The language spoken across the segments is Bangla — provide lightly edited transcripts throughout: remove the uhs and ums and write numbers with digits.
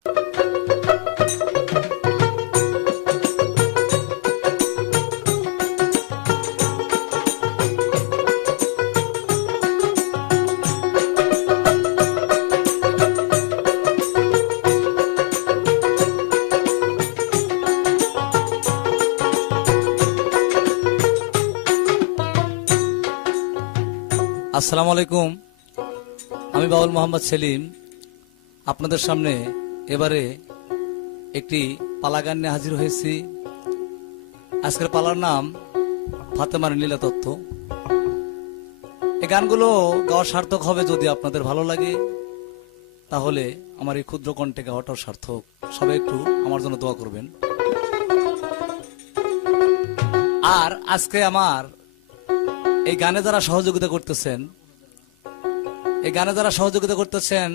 আসসালামু আলাইকুম, আমি বাউল মোহাম্মদ সেলিম আপনাদের সামনে এবারে একটি পালা গান নিয়ে হাজির হয়েছি। আজকের পালার নাম ফাতেমার নীলা তত্ত্ব। এই গানগুলো গাওয়া সার্থক হবে যদি আপনাদের ভালো লাগে, তাহলে আমার এই ক্ষুদ্র কণ্ঠে গাওয়াটাও সার্থক। সবাই একটু আমার জন্য দোয়া করবেন। আর আজকে আমার এই গানে যারা সহযোগিতা করতেছেন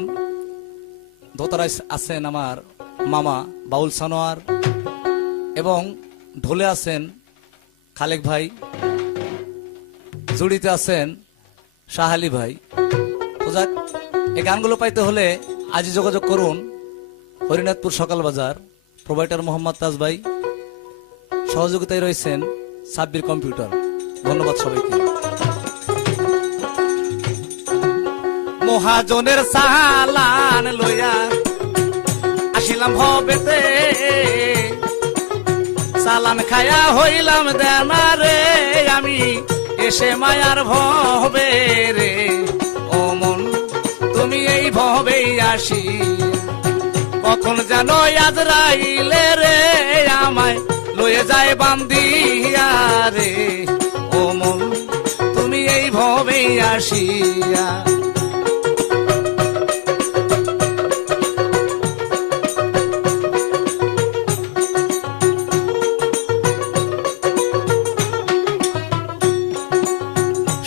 দোতারায় আছেন আমার মামা বাউল সানোয়ার, এবং ঢোলে আছেন খালেক ভাই, জুড়িতে আছেন শাহ আলী ভাই। তো যাক, এই গানগুলো পাইতে হলে আজই যোগাযোগ করুন হরিনাথপুর সকাল বাজার, প্রোভাইডার মোহাম্মদ তাজ ভাই, সহযোগিতায় রয়েছেন সাব্বির কম্পিউটার। ধন্যবাদ সবাইকে। মহাজনের সালান লইয়া আসিলাম ভবেতে, সালান খায়া হইলাম দেনা রে আমি এসে মায়ার ভবে রে। ও মন তুমি এই ভবেই আসি, কখন যেন আজরাইলে রে আমায় লয়ে যায় বান্দিয়া রে। ও মন তুমি এই ভবেই আসিয়া,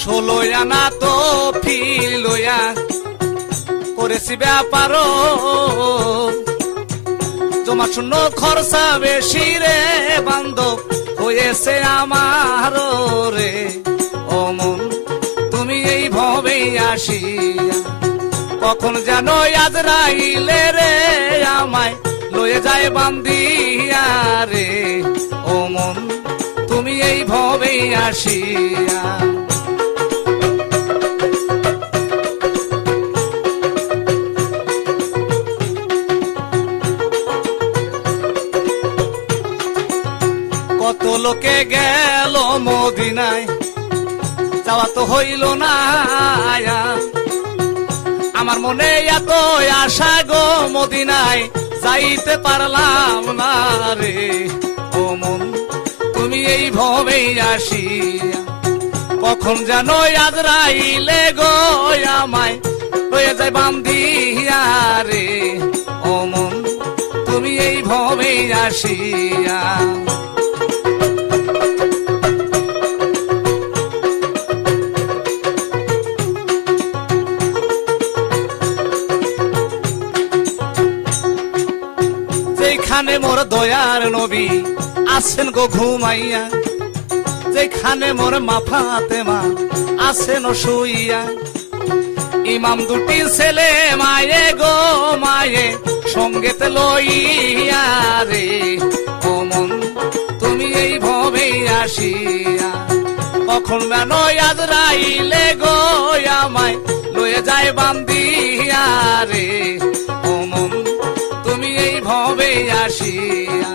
ষোলোয়ানা তো ফিল লইয়া করেছি ব্যাপার, জমা শূন্য খরচা বেশি রে বান্ধব হয়েছে আমার রে। ও মন তুমি এই ভবেই আসিয়া, কখন যেন আজরাইলে রে আমায় লয়ে যায় বান্দিয়া রে। ও মন তুমি এই ভবেই আসিয়া, কত লোকে গেল মদিনায় যাওয়া তো হইল না, আমার মনে এত আশা গো মদিনায় যাইতে পারলাম না রে। ও মন তুমি এই ভবেই আসিয়া, কখন যেন আজরাইলে গো আমায় হয়ে যায় বান্দিয়া রে। ও মন তুমি এই ভবেই আসিয়া, যেখানে মোর দয়ার নবী আছেন গো ঘুমাইয়া, যেখানে মোর মা ফাতেমা আছেন শুইয়া, ইমাম দুটি ছেলে মায়ে গো মায়ে সঙ্গেতে লইয়া রে। ও মন তুমি এই ভবেই আসিয়া, কখন যেন আজরাইলে গো আমায় লয়ে যায় বান্দিয়া রে। ও মন তুমি এই ভবেই আসিয়া,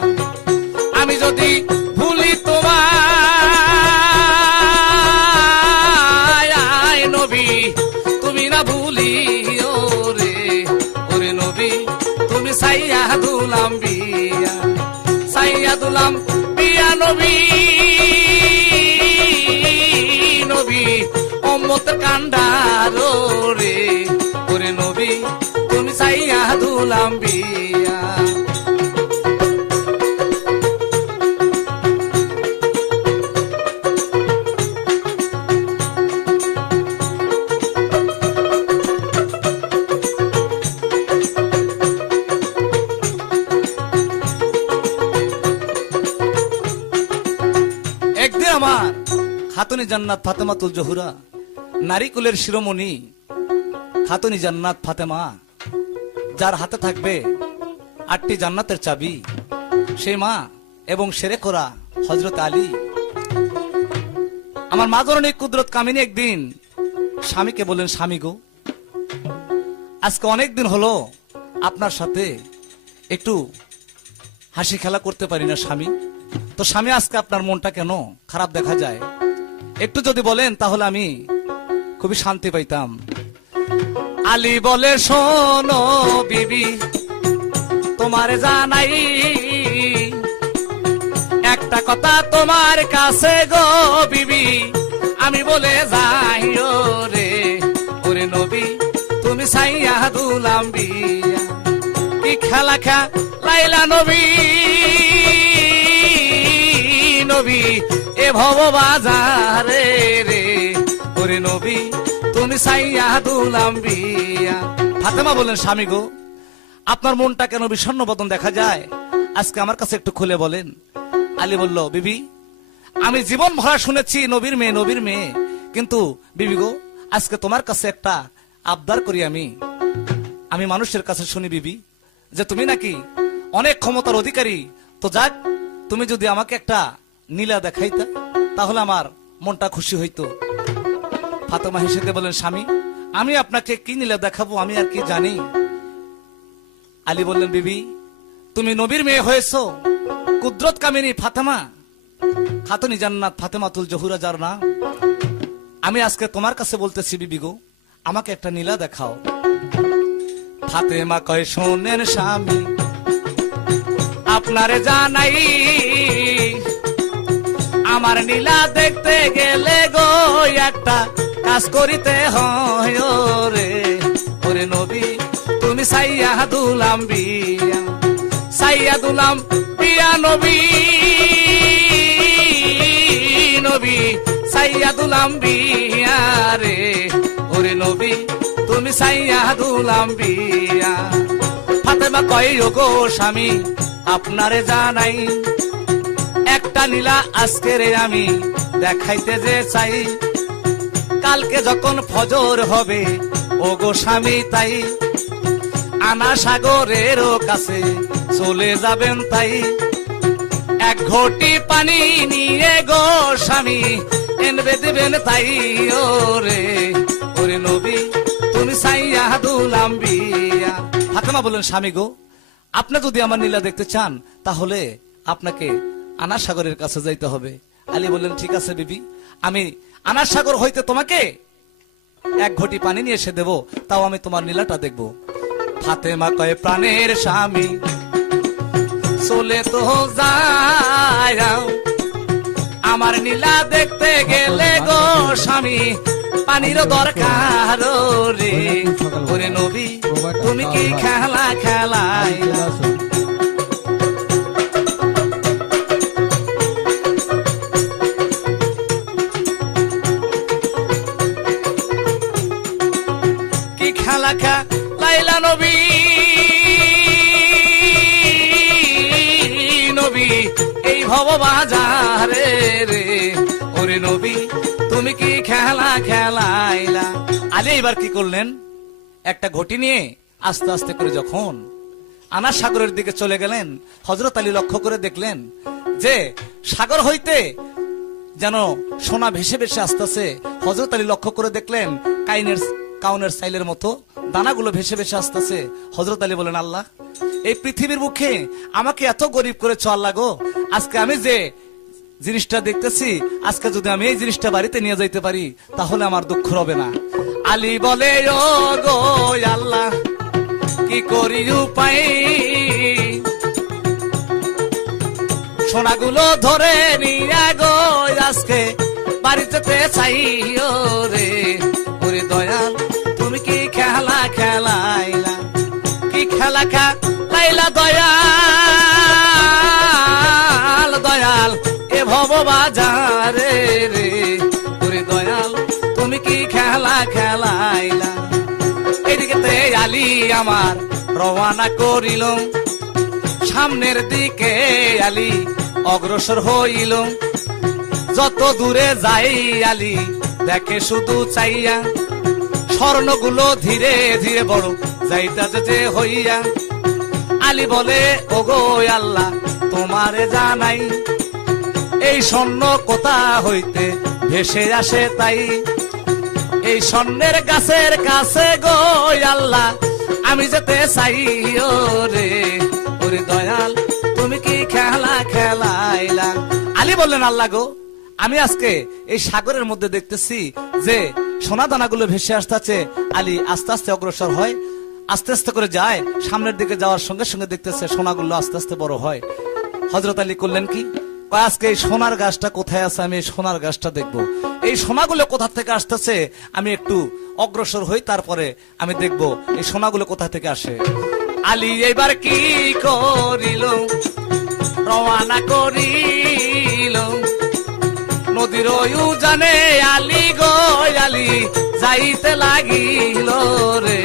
আমি যদি ভুলি তোমায় নবী তুমি না ভুলিও রে। ওরে নবী তুমি সাইয়া দুলাম বিয়া, সাইয়া দুলাম বিয়া নবী, নবী উম্মতের কান্ডার রে। ওরে নবী তুমি সাইয়া দুলাম বিয়া, একদিন আমার খাতুনি জান্নাত ফাতেমাতুল জহুরা, নারী কুলের শিরোমণি খাতুনি জান্নাত ফাতেমা, যার হাতে থাকবে 8টি জান্নাতের চাবি, সেই মা এবং সেরে করা হযরত আলী। আমার মা জননী কুদরত কামিনী একদিন স্বামীকে বললেন, স্বামী গো, আজকে অনেকদিন হলো আপনার সাথে একটু হাসি খেলা করতে পারি না স্বামী। তো স্বামী, আজকে আপনার মনটা কেন খারাপ দেখা যায়, একটু যদি বলেন তাহলে আমি খুবই শান্তি পাইতাম। আলী বলে, শোনো বিবি, তোমার জানাই একটা কথা তোমার কাছে গো বিবি, আমি বলে যাই রে, ওরে নবী তুমি সাইয়া দুলাম বিয়া, কি খেলা লাইলা নবী, নবী এ ভব বাজারে রে, ওরে নবী তুমি সাইয়া দুলাম বিয়া। ফাতেমা বললেন, স্বামী গো, আপনার মনটা কেন বিষণ্ণ বদন দেখা যায়, আজকে আমার কাছে একটু খুলে বলেন। আলী বলল, বিবি আমি জীবন ভরা শুনেছি নবীর মেয়ে, নবীর মেয়ে, কিন্তু বিবি গো, আজকে তোমার কাছে একটা আবদার করি। আমি মানুষের কাছে শুনি বিবি যে তুমি নাকি অনেক ক্ষমতার অধিকারী, তো যাক, তুমি যদি আমাকে একটা নীলা দেখাইতা তাহলে আমার মনটা খুশি হইতো। ফাতেমা হেসে বলেন, স্বামী আমি আপনাকে কি নীলা দেখাবো, আমি আর কি জানি। আলী বললেন, বিবি তুমি নবীর মেয়ে হয়েছো, কুদরত কামিনী ফাতেমা খাতুনি জান্নাত ফাতেমাতুল জহুরা যার নাম, আমি আজকে তোমার কাছে বলতেছি বিবি গো, আমাকে একটা নীলা দেখাও। ফাতেমা কয়, শোনেন স্বামী আপনারে জানাই, আমার নীলা দেখতে গেলে গো একটা কাজ করিতে হয় রে, ওরে নবী তুমি সাইয়া দুলাম বিয়া, সাইয়া দুলাম বিয়া নবী, নবী সাইয়া দুলাম বিয়া রে, ওরে নবী তুমি সাইয়া দুলাম বিয়া। ফাতেমা কয়, ও গো স্বামী আপনারে জানাই, একটা নীলা আজকে রে আমি দেখাইতে যে চাই, কালকে যখন ফজর হবে ও গো স্বামী তাই আনা সাগরের কাছে চলে যাবেন তাই, এক ঘটি পানি নিয়ে গো স্বামী এনবে দেবেন তাই, ওরে ওরে নবী তুমি সাইয়া দুলাম বিয়া। ফাতেমা বললেন, স্বামী গো, আপনি যদি আমার নীলা দেখতে চান তাহলে আপনাকে আনা সাগরের কাছে যাইতে হবে। আলী বললেন, ঠিক আছে বিবি, আমি আনা সাগর হইতে তোমাকে এক ঘটি পানি নিয়ে এসে দেব, তাও আমি তোমার নীলাটা দেখব। ফাতেমা কয়, প্রাণের স্বামী চলে তো যায়, আমার নীলা দেখতে গেলে গো স্বামী পানির দরকার রে, ওরে নবী তুমি কি খেলা খেলাই, কি খেলা লাইলা নবী, নবী এই ভব বাজারে রে, ওরে নবী তুমি কি খেলা খেলাইলা। আলী এবার কি করলেন, একটা ঘটি নিয়ে আস্তে আস্তে করে যখন আনা সাগরের দিকে চলে গেলেন, হযরত আলী লক্ষ্য করে দেখলেন যে সাগর হইতে যেন সোনা ভেসে ভেসে আসতেছে। হযরত আলী লক্ষ্য করে দেখলেন কাউনের সাইলের মতো দানাগুলো ভেসে ভেসে আসতেছে। হযরত আলী বলেন, আল্লাহ এই পৃথিবীর মুখে আমাকে এত গরিব করেছো আল্লাহ গো, আজকে আমি যে জিনিসটা দেখতেছি, আজকে যদি আমি এই জিনিসটা বাড়িতে নিয়ে যাইতে পারি তাহলে আমার দুঃখ হবে না। আলী বলে, ও গো আল্লাহ কি করি উপায়, সোনাগুলো ধরে নিয়ে গো আজকে বাড়ি যেতে চাই, রে ওরে দয়াল তুমি কি খেলা খেলাইলা, কি খেলা খেলাইলা দয়াল, দয়াল এ ভব বাজারে রে, ওরে দয়াল তুমি কি খেলা খেলাইলা। এদিকে আলী আমার রওনা করিল, সামনের দিকে আলী অগ্রসর হইল, যত দূরে যাই আলী দেখে শুধু চাইয়া, স্বর্ণগুলো ধীরে ধীরে বড় যাইতাছে যে হইয়া, আলী বলে ওগো আল্লাহ তোমারে জানাই, এই স্বর্ণ কোথা হইতে ভেসে আসে তাই, এই স্বর্ণের গাছের কাছে গো আল্লাহ আমি যেতে চাই ওরে, ওরে দয়াল তুমি কি খেলা খেলাইলা। আলী বললেন আল্লাহ গো আমি আজকে এই সাগরের মধ্যে দেখতেছি যে সোনা দানাগুলো ভেসে আসতেছে। আলী আস্তে আস্তে অগ্রসর হয়, আস্তে আস্তে করে যায়, সামনের দিকে যাওয়ার সঙ্গে সঙ্গে দেখতেছে সোনাগুলো আস্তে আস্তে বড় হয়। হযরত আলী করলেন কি, আজকে এই সোনার গাছটা কোথায় আছে, আমি এই সোনার গাছটা দেখবো, এই সোনাগুলো কোথা থেকে আসতেছে আমি একটু অগ্রসর হই, তারপরে আমি দেখবো এই সোনাগুলো কোথা থেকে আসে। আলী এইবার কি করিল, রওনা করিল নদীর উজানে, আলী গো আলী যাইতে লাগিল রে,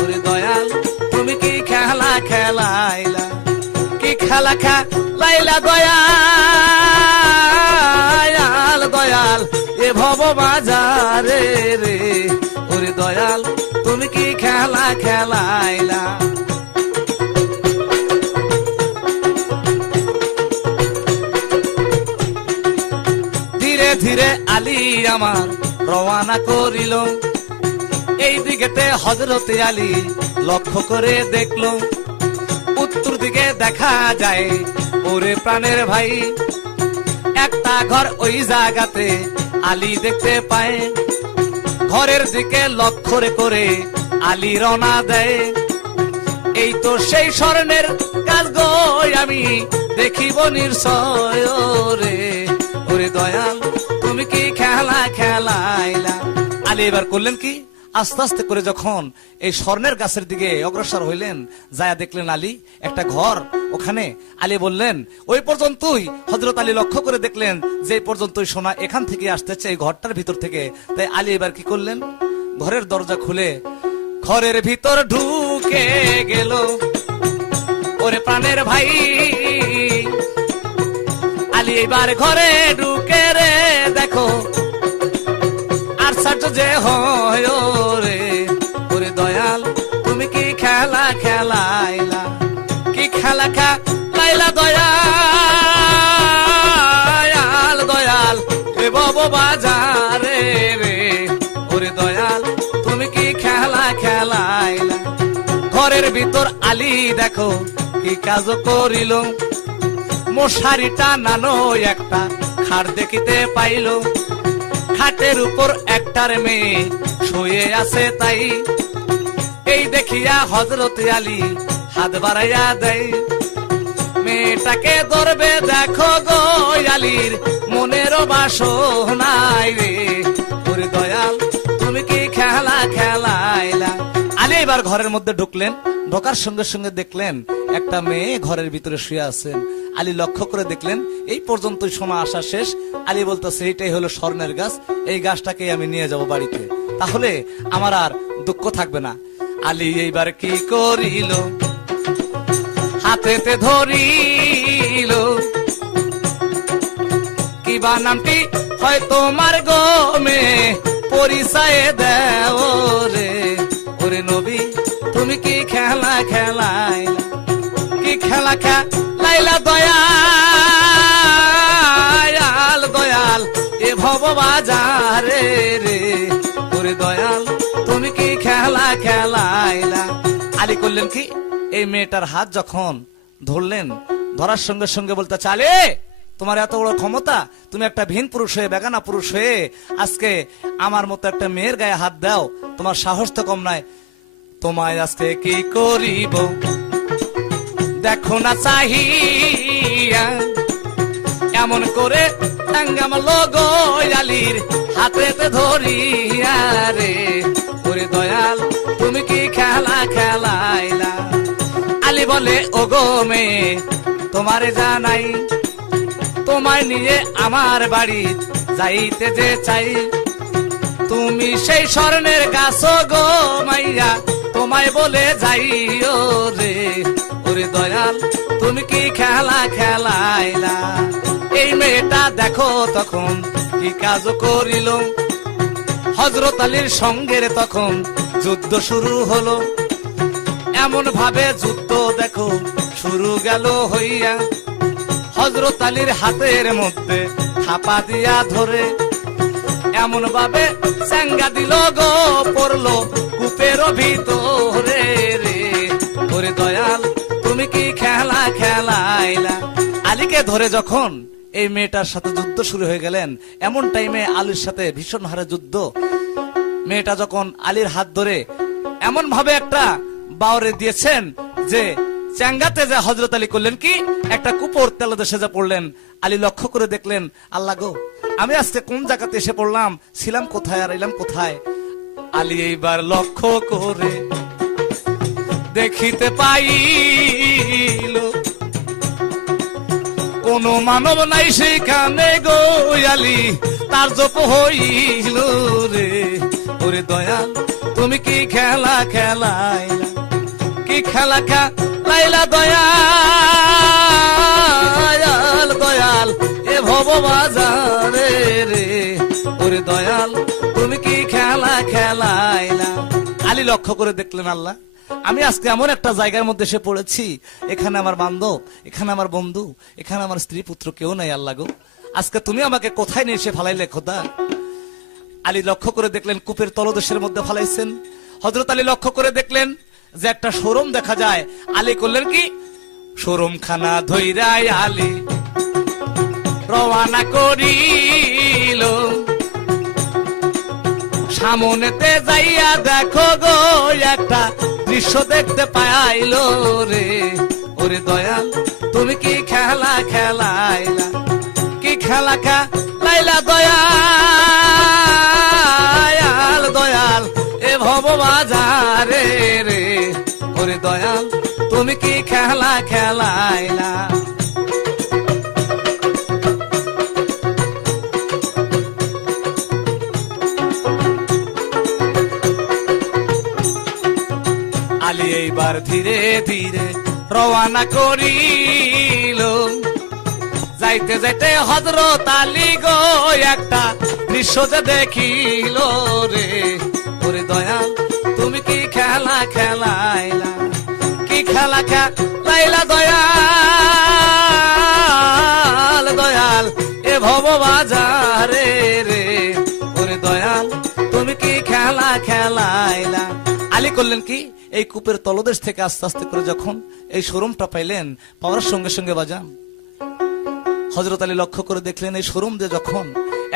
ওরে দয়াল তুমি কি খেলা খেলাইলা, কি খেলা খেলাইলা দয়াল, দয়াল এ ভব বাজারে রে, ওরে দয়াল তুমি কি খেলা খেলাইলা। ধীরে ধীরে আলী আমার রওনা করিল, এই দিকেতে হযরত আলী লক্ষ্য করে দেখল, উত্তর দিকে দেখা যায় ওরে প্রাণের ভাই একটা ঘর, ওই জায়গাতে আলী দেখতে পায়, ঘরের দিকে লক্ষ্য করে আলী রওনা দেয়, এই তো সেই স্বর্ণের কাজ গো আমি দেখিব নিশ্চয় রে, ওরে দয়াল তুমি কি খেলা খেলাইলা। আলী এবার করলেন কি, আস্তে আস্তে করে যখন এই স্বর্ণের গাছের দিকে অগ্রসর হইলেন, যায়া দেখলেন আলী একটা ঘর, ওখানে আলী বললেন ওই পর্যন্তই। হযরত আলী লক্ষ্য করে দেখলেন যে এই পর্যন্তই সোনা এখান থেকে আসতেছে, এই ঘরটার ভিতর থেকে। তাই আলী এবার কি করলেন, ঘরের দরজা খুলে ঘরের ভিতর ঢুকে গেল, ওরে প্রাণের ভাই আলী এবার ঘরে ঢুকে রে, দেখো আশ্চর্য যে হয় রে, ওরে দয়াল তুমি কি খেলা খেলাইলা, কি খেলা খেলাইলা দয়াল, দয়াল এ ভব বাজারে রে, ওরে দয়াল তুমি কি খেলা খেলাইলা। ঘরের ভিতর আলী দেখো কি কাজ করিল, মশারিটা নানো একটা খাট দেখিতে পাইল, খাটের উপর একটার মেয়ে শুয়ে আছে তাই, এই দেখিয়া হযরত আলী হাত বাড়াইয়া দেয়, মেয়েটাকে ধরবে দেখো গো আলীর মনের বাসনাই রে, ওরে দয়াল তুমি কি খেলা খেলাইলা। আলী এবার ঘরের মধ্যে ঢুকলেন, ঢোকার সঙ্গে সঙ্গে দেখলেন একটা মেয়ে ঘরের ভিতরে শুয়ে আছেন। আলী লক্ষ্য করে দেখলেন এই পর্যন্ত সোনা আসা শেষ। আলী বলতেছে এইটাই হলো স্বর্ণের গাছ, এই গাছটাকে আমি নিয়ে যাব বাড়িতে, তাহলে আমার আর দুঃখ থাকবে না। আলী এইবার কি করিল, হাতেতে ধরিল, কিবা নামটি হয় তোমার গো মেয়ে পরিচয় দেও রে, ওরে নবী তুমি কি খেলা খেলাইলা, কি খেলা খেলাইলা দয়াল, দয়াল এ ভব বাজারে রে, ওরে দয়াল তুমি কি খেলা খেলাইলা। আলী করলেন কি, এই মেয়েটার হাত যখন ধরলেন, ধরার সঙ্গে সঙ্গে বলতে চালে তোমার এত বড় ক্ষমতা, তুমি একটা ভিন পুরুষ হয়ে, বেগানা পুরুষ হয়ে আজকে আমার মতো একটা মেয়ের গায়ে হাত দাও, তোমার সাহস তো কম নাই, তোমায় আজকে কি করিব দেখো না চাহিয়া, এমন করে লোগো আলীর হাতেতে ধরিয়া রে, ওরে দয়াল তুমি কি খেলা খেলাইলা। আলী বলে ওগো মেয়ে তোমারে জানাই, তোমায় নিয়ে আমার বাড়ি যাইতে যে চাই, তুমি সেই স্বর্ণের গাছ গো মাইয়া, তোমায় বলে যাইও রে, ওরে দয়াল তুমি কি খেলা খেলাইলা। এই মেয়েটা দেখো তখন কি কাজ করিল, হযরত আলীর সঙ্গে তখন যুদ্ধ শুরু হলো, এমন ভাবে যুদ্ধ দেখো শুরু গেল হইয়া, হযরত আলীর হাতের মধ্যে থাপা দিয়া ধরে, এমন ভাবে চাঙ্গা দিল গো পড়লো কূপের ভিতরে রে। ওরে দয়াল তুমি কি খেলা খেলাইলা। আলীকে ধরে যখন এই মেয়েটার সাথে যুদ্ধ শুরু হয়ে গেলেন, এমন টাইমে আলীর সাথে ভীষণ হারে যুদ্ধ। মেয়েটা যখন আলীর হাত ধরে এমন ভাবে একটা বাওরে দিয়েছেন যে চাঙ্গাতে যা হযরত আলী করলেন কি একটা কুপোর তলদেশে যা পড়লেন। আলী লক্ষ্য করে দেখলেন, আল্লাহ গো আমি আজকে কোন জায়গাতে এসে পড়লাম, ছিলাম কোথায় আর এলাম কোথায়। আলী এইবার লক্ষ্য করে দেখিতে পাইল কোন মানব নাই সেখানে গো আলী তার জপ হইল রে। ওরে দয়াল তুমি কি খেলা খেলাইলা, কি খেলা খেলাইলা দয়াল দয়াল এ ভব বাজারে রে। ওরে দয়াল তুমি কি খেলা খেলাইলা। আলী লক্ষ্য করে দেখলেন, আল্লাহ আমি আজকে এমন একটা জায়গার মধ্যে এসে পড়েছি, এখানে আমার বান্ধব, এখানে আমার বন্ধু, এখানে আমার স্ত্রী পুত্র কেউ নাই। আল্লাহ গো আজকে তুমি আমাকে কোথায় নিয়ে এসে ফালাইলে খোদা। আলী লক্ষ্য করে দেখলেন কূপের তলদেশের মধ্যে ফালাইছেন। হযরত আলী লক্ষ্য করে দেখলেন যে একটা শোরুম দেখা যায়। আলী করলেন কি শোরুম খানা ধইরাই আলী রওনা করিল, সামনেতে যাইয়া দেখো গো একটা দৃশ্য দেখতে পাইল রে। ওরে দয়াল তুমি কি খেলা খেলাইলা, কি খেলা খেলাইলা দয়াল দয়াল এ ভব বাজারে রে। ওরে দয়াল তুমি কি খেলা খেলাইলা। আলী এইবার ধীরে ধীরে রওনা করিল, যাইতে যাইতে হযরত আলী গো একটা দৃশ্য যে দেখিল রে। ওরে দয়াল তুমি কি খেলা খেলাইলা, কি খেলা খেলাইলা দয়াল দয়াল এ ভব বাজারে রে। ওরে দয়াল তুমি কি খেলা খেলাইলা। আলী করলেন কি এই কূপের তলদেশ থেকে আস্তে আস্তে করে যখন এই শোরুমটা পাইলেন, পাওয়ার সঙ্গে সঙ্গে বাজান হযরত আলী লক্ষ্য করে দেখলেন এই শোরুম দিয়ে যখন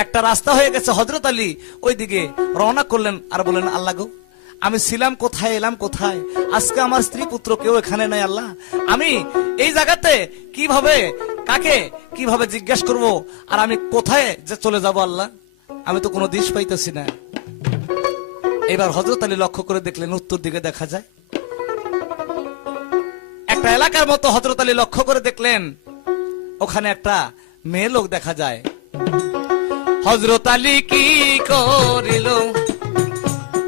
একটা রাস্তা হয়ে গেছে, হযরত আলী ওইদিকে রওনা করলেন আর বললেন, আল্লাহ গো আমি ছিলাম কোথায় এলাম কোথায়, আজকে আমার স্ত্রী পুত্র কেউ এখানে নাই। আল্লাহ আমি এই জায়গাতে কিভাবে কাকে কিভাবে জিজ্ঞেস করব, আর আমি কোথায় যে চলে যাব আল্লাহ, আমি তো কোনো দিশ পাইতেছি না। এবার হযরত আলী লক্ষ্য করে দেখলেন উত্তর দিকে দেখা যায় একটা এলাকার মতো। হযরত আলী লক্ষ্য করে দেখলেন ওখানে একটা মেয়ে লোক দেখা যায়। হযরত আলী কি করিল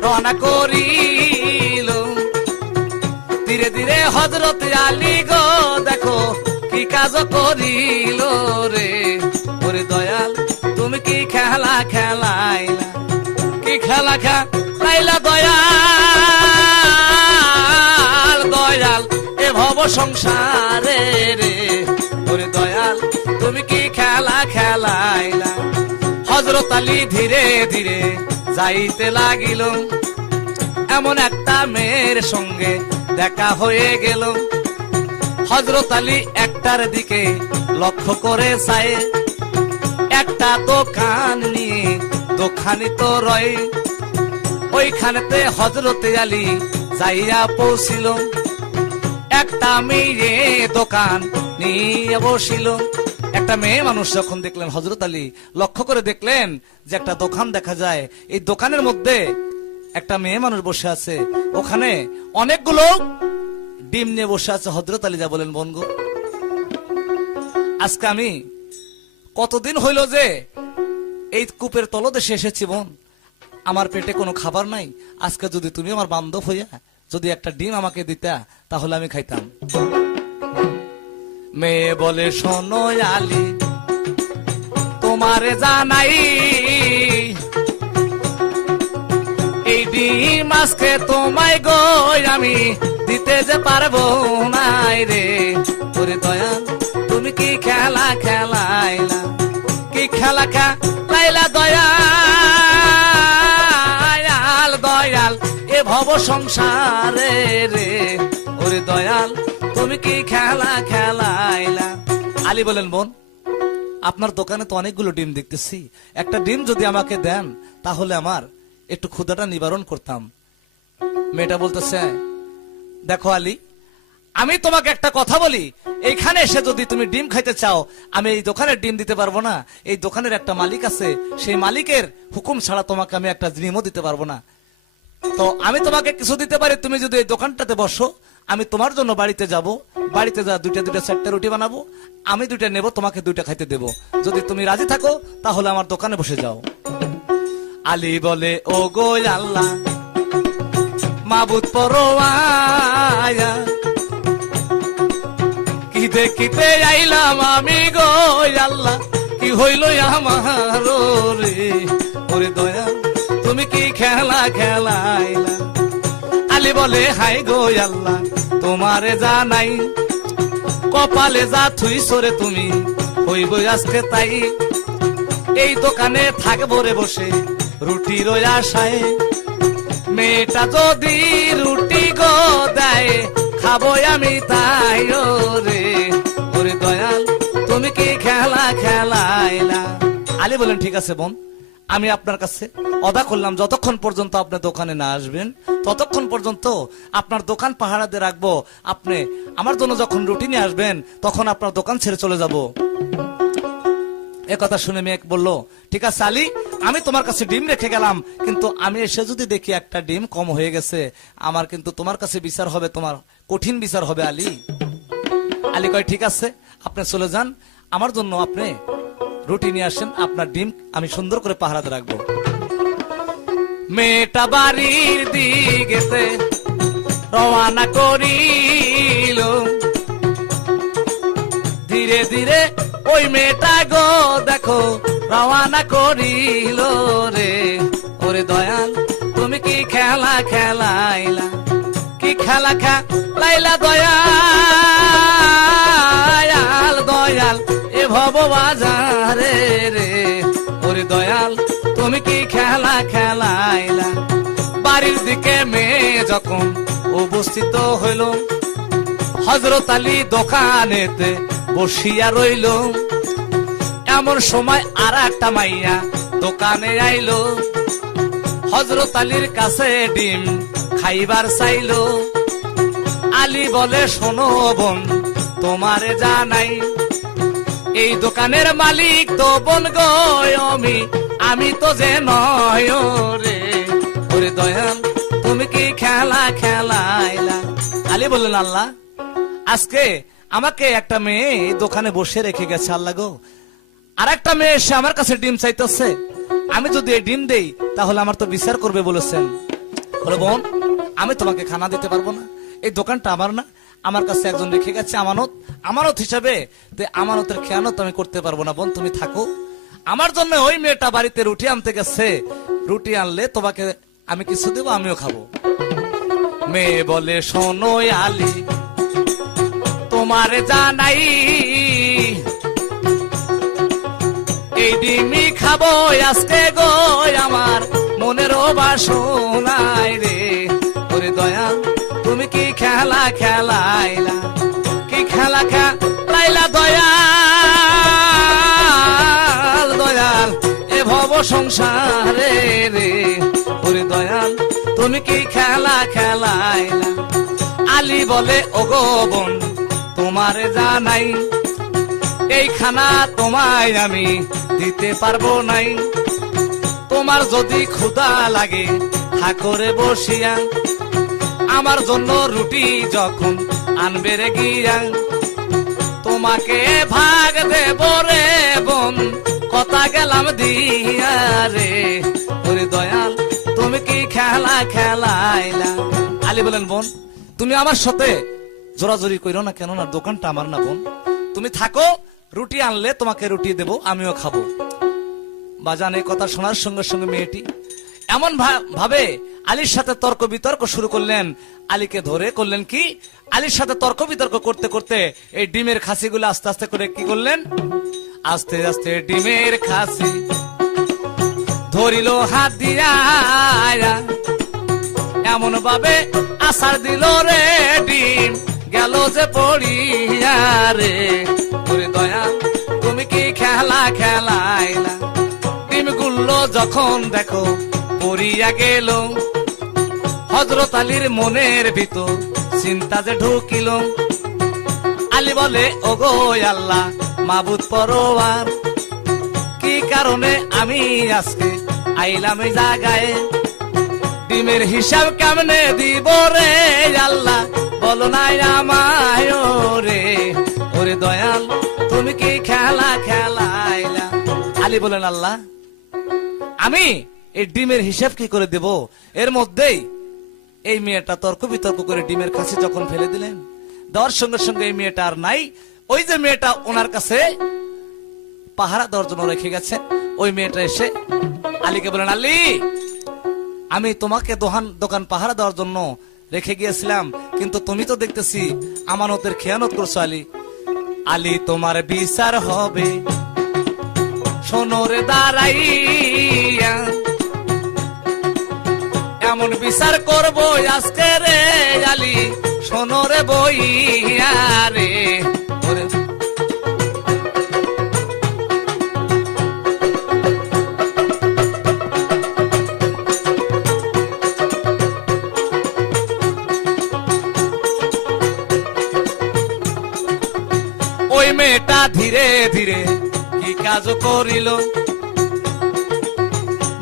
রওনা করিল, ধীরে ধীরে হযরত আলী গো দেখো কি কাজ করিল রে। ওরে দয়াল তুমি কি খেলা খেলাইলা, কি খেলা খেলাইলা দয়াল দয়াল এ ভব সংসারে রে। ওরে দয়াল তুমি কি খেলা খেলাইলা। হযরত আলী ধীরে ধীরে যাইতে লাগিল, এমন একটা মেয়ের সঙ্গে দেখা হয়ে গেল। হযরত আলী একটার দিকে লক্ষ্য করে চায়, একটা দোকান নিয়ে দোকানি তো রয়। ওইখানেতে হযরত আলী যাইয়া পৌঁছিল, একটা মেয়ে দোকান নিয়ে বসিল। একটা মেয়ে মানুষ যখন দেখলেন হযরত আলী লক্ষ্য করে দেখলেন যে একটা দোকান দেখা যায়, এই দোকানের মধ্যে একটা মেয়ে মানুষ বসে আছে, ওখানে অনেকগুলো ডিম নিয়ে বসে আছে। হযরত আলী যা বলেন, বোন গো আজকে আমি কতদিন হইল যে এই কূপের তলদেশে এসেছি বোন, আমার পেটে কোনো খাবার নাই, আজকে যদি তুমি আমার বান্ধব হইয়া যদি একটা ডিম আমাকে দিতা তাহলে আমি খাইতাম। মেয়ে বলে, শোনো আলী তোমারে জানাই এই ডিম আজকে তোমায় গো আমি দিতে যে পারবো নাই রে। ওরে দয়াল তুমি কি খেলা খেলাইলা, কি খেলা খেলাইলা দয়াল, দয়াল এ ভব সংসারে রে। ওরে দয়াল তুমি কি খেলা খেলাইলা। আলী বলেন, বোন আপনার দোকানে তো অনেকগুলো ডিম দেখতেছি, একটা ডিম যদি আমাকে দেন তাহলে আমার একটু ক্ষুধাটা নিবারণ করতাম। মেয়েটা বলতেছে, দেখো আলী, আমি তোমাকে একটা কথা বলি, এইখানে এসে যদি তুমি ডিম খাইতে চাও, আমি এই দোকানের ডিম দিতে পারবো না। এই দোকানের একটা মালিক আছে, সেই মালিকের হুকুম ছাড়া তোমাকে আমি একটা ডিমও দিতে পারবো না। তো আমি তোমাকে কিছু দিতে পারি, তুমি যদি এই দোকানটাতে বসো, আমি তোমার জন্য বাড়িতে যাব, বাড়িতে যা দুইটা চারটা রুটি বানাবো, আমি দুইটা নেব, তোমাকে দুইটা খাইতে দেব। যদি তুমি রাজি থাকো তাহলে আমার দোকানে বসে যাও। আলী বলে, ও গো আল্লাহ মাবুদ পরওয়ায়া, কি দেখিতে আইলাম আমি গো আল্লাহ, কি হইল আমার রে। ওরে দয়া তুমি কি খেলা খেলাইলা। আলী বলে, হাই গো আল্লাহ তোমারে জানাই, কপালে যা থুই সরে তুমি হইব আজকে তাই। এই দোকানে থাকবো রে বসে রুটির আশায়, মেয়েটা যদি রুটি গো দেয় খাবো আমি তাই রে। ওরে দয়াল তুমি কি খেলা খেলাইলা। আলী বলেন, ঠিক আছে বোন, আমি আপনার কাছে অদা করলাম, যতক্ষণ পর্যন্ত আপনি দোকানে না আসবেন ততক্ষণ পর্যন্ত আপনার দোকান পাহারা দিয়ে রাখবো। আপনি আমার জন্য যখন রুটি নিয়ে আসবেন তখন আপনার দোকান ছেড়ে চলে যাব। এ কথা শুনে মেয়ে বলল, ঠিক আছে আলী, আমি তোমার কাছে ডিম রেখে গেলাম, কিন্তু আমি এসে যদি দেখি একটা ডিম কম হয়ে গেছে, আমার কিন্তু তোমার কাছে বিচার হবে, তোমার কঠিন বিচার হবে আলী। আলী কয়, ঠিক আছে আপনি চলে যান, আমার জন্য আপনি রুটি নিয়ে আসেন, আপনার ডিম আমি সুন্দর করে পাহারাতে রাখবো। মেয়েটা বাড়ির দিকেতে রওনা করিল, ধীরে ধীরে ওই মেয়েটা গো দেখো রওনা করিল রে। ওরে দয়াল তুমি কি খেলা খেলাইলা, কি খেলা খেলাইলা দয়াল, দয়াল এ ভব বাজারে রে। ওরে দয়াল তুমি কি খেলা খেলাইলা। বাড়ির দিকে মেয়ে যখন উপস্থিত হইল, হযরত আলী দোকানেতে বসিয়া রইল। এমন সময় আর একটা মাইয়া দোকানে আইলো, হযরত আলীর কাছে ডিম খাইবার চাইলো। আলী বলে, শোনো বোন তোমারে জানাই, এই দোকানের মালিক তো বোন গো আমি তো যে নয় রে। ওরে দয়াল তুমি কি খেলা খেলাইলা। আলী বললেন, আল্লাহ আজকে আমাকে একটা মেয়ে দোকানে বসে রেখে গেছে, আল্লাহ গো আর একটা মেয়ে এসে আমার কাছে ডিম চাইতেছে, আমি যদি এই ডিম দেই তাহলে আমার তো বিচার করবে বলেছেন। বলে, বোন আমি তোমাকে খানা দিতে পারবো না, এই দোকানটা আমার না, আমার কাছে একজন রেখে গেছে আমানত, আমানত হিসাবে আমানতের খেয়ানত আমি করতে পারবো না। বোন তুমি থাকো, আমার জন্য ওই মেয়েটা বাড়িতে রুটি আনতে গেছে, রুটি আনলে তোমাকে আমি কিছু দেবো, আমিও খাবো। মেয়ে বলে, শোনো আলী তোমারে জানাই, এই ডিমি খাবো আজকে গো আমার মনেরও বাসনাই রে। ওরে দয়াল তুমি কি খেলা খেলাইলা, কি খেলা খেলাইলা দয়াল, দয়াল এ ভব সংসারে রে। ওরে দয়াল তুমি কি খেলা খেলাইলা। আলী বলে, ওগো বোন তোমারে জানাই, এই খানা তোমায় আমি দিতে পারবো নাই, তোমার যদি ক্ষুধা লাগে ঠাকুরে বসিয়া, আমার জন্য রুটি যখন আনবে রে গিয়া, তোমাকে ভাগ দেব রে বোন কথা গেলাম দিয়া রে। ওরে দয়াল তুমি কি খেলা খেলাইলা। আলী বলেন, বোন তুমি আমার সাথে জোরাজোরি কইরো না, কেন না দোকানটা আমার না বোন, তুমি থাকো, রুটি আনলে তোমাকে রুটি দেব, আমিও খাবো। বাজান এই কথা শোনার সঙ্গে সঙ্গে মেয়েটি এমন ভাবে আলীর সাথে তর্ক বিতর্ক শুরু করলেন। আলীকে ধরে করলেন কি, আলীর সাথে তর্ক বিতর্ক করতে করতে এই ডিমের খাসিগুলো আস্তে আস্তে করে কি করলেন, আস্তে আস্তে ডিমের খাসি ধরিল হাত দিয়া, এমন ভাবে আসার দিল রে ডিম গেল যে পড়িয়া রে। ওরে দয়াল তুমি কি খেলা খেলাইলা, ডিম গুল্লো যখন দেখো পড়িয়া গেল। হযরত আলীর মনের ভিতর চিন্তা যে ঢুকিল। আলী বলে ওগো আল্লাহ মাবুদ পরওয়ার, কি কারণে আমি আজকে আইলাম এই জায়গায়, ডিমের হিসাব কেমনে দিব রে আল্লাহ বলো নাই আমায় রে। ওরে দয়াল তুমি কি খেলা খেলাইলা। আলী বলেন আল্লাহ আমি এই ডিমের হিসাব কি করে দেব। এর মধ্যেই এই মেয়েটা তর্ক বিতর্ক করে ডিমের কাছে যখন ফেলে দিলেন, দেওয়ার সঙ্গে সঙ্গে এই মেয়েটা আর নাই। ওই যে মেয়েটা ওনার কাছে পাহারা দেওয়ার জন্য রেখে গেছে, ওই মেয়েটা এসে আলীকে বলেন আলী আমি তোমাকে দোকান পাহারা দেওয়ার জন্য রেখে গিয়েছিলাম, কিন্তু তুমি তো দেখতেছি আমানতের খেয়ানত করছো আলী। আলী তোমার বিচার হবে শোনো রে দাঁড়াইয়া, এমন বিচার করবো আজকে রে আলী শোনো রে বইয়া রে। ওই মেয়েটা ধীরে ধীরে কি কাজ করিল,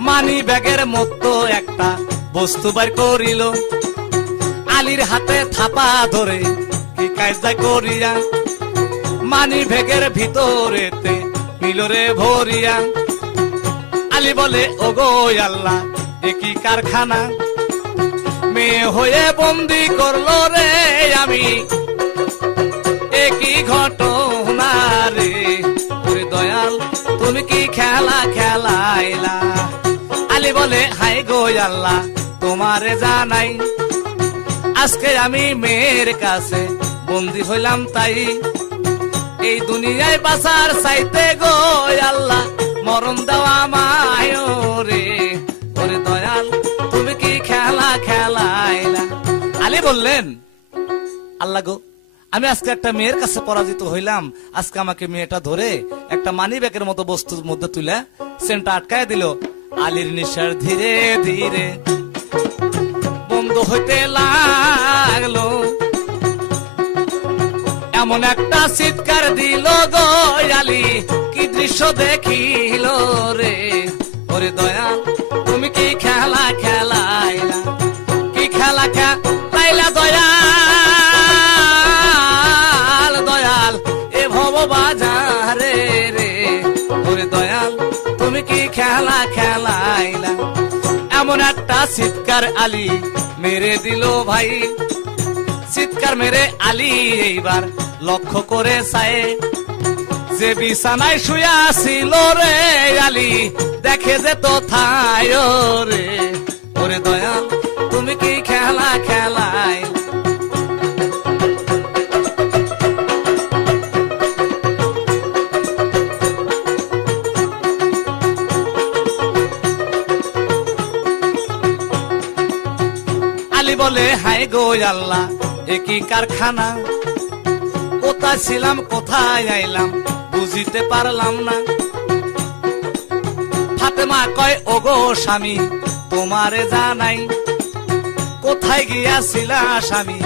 মানি ব্যাগের মতো একটা বস্তু বার করিল। আলীর হাতে থাপা ধরে কি কায়দা করিয়া মানি ব্যাগের ভিতরেতে মিলরে ভরিয়া। আলী বলে ওগো আল্লাহ এ কি কারখানা, মেয়ে হয়ে বন্দি করলো রে আমি একই ঘটনা রে। ওরে দয়াল তুমি কি খেলা খেলাইলা। আলী বলে হাই গো আল্লাহ তোমারে জানাই, আজকে আমি মেয়ের কাছে বন্দি হইলাম তাই, এই দুনিয়ায় বাঁচার চাইতে গো আল্লাহ মরণ দেওয়া আমায় রে। ওরে দয়াল তুমি কি খেলা খেলাইলা। আলী বললেন আল্লাহ গো আমি আজকে একটা মেয়ের কাছে পরাজিত হইলাম, আজকে আমাকে মেয়েটা ধরে একটা মানি ব্যাগের মতো বস্তুর মধ্যে তুলে সেন্টটা আটকায় দিল। আলীর নিঃশ্বাস ধীরে ধীরে বন্ধ হইতে লাগলো, এমন একটা চিৎকার দিল গো আলী কি দৃশ্য দেখিল রে। ওরে দয়াল তুমি কি খেলা খেলাইলা, কি খেলা খেলাইলা দয়াল দয়াল এ ভব বাজারে রে। ওরে দয়াল তুমি কি খেলা খেলাইলা। এমন একটা চিৎকার আলী মেরে দিল ভাই, চিৎকার মেরে আলী এইবার লক্ষ্য করে চায়, যে বিছানায় শুয়া ছিল রে আলী দেখে যে তো থায় রে। ওরে দয়াল তুমি কি খেলা খেলায়। আলী বলে হায় গো আল্লাহ এ কি কারখানা, কোথায় ছিলাম কোথায় আইলাম বুঝিতে পারলাম না। ফাতেমা কয় ওগো স্বামী তোমারে জানাই, কোথায় গিয়াছিলা স্বামী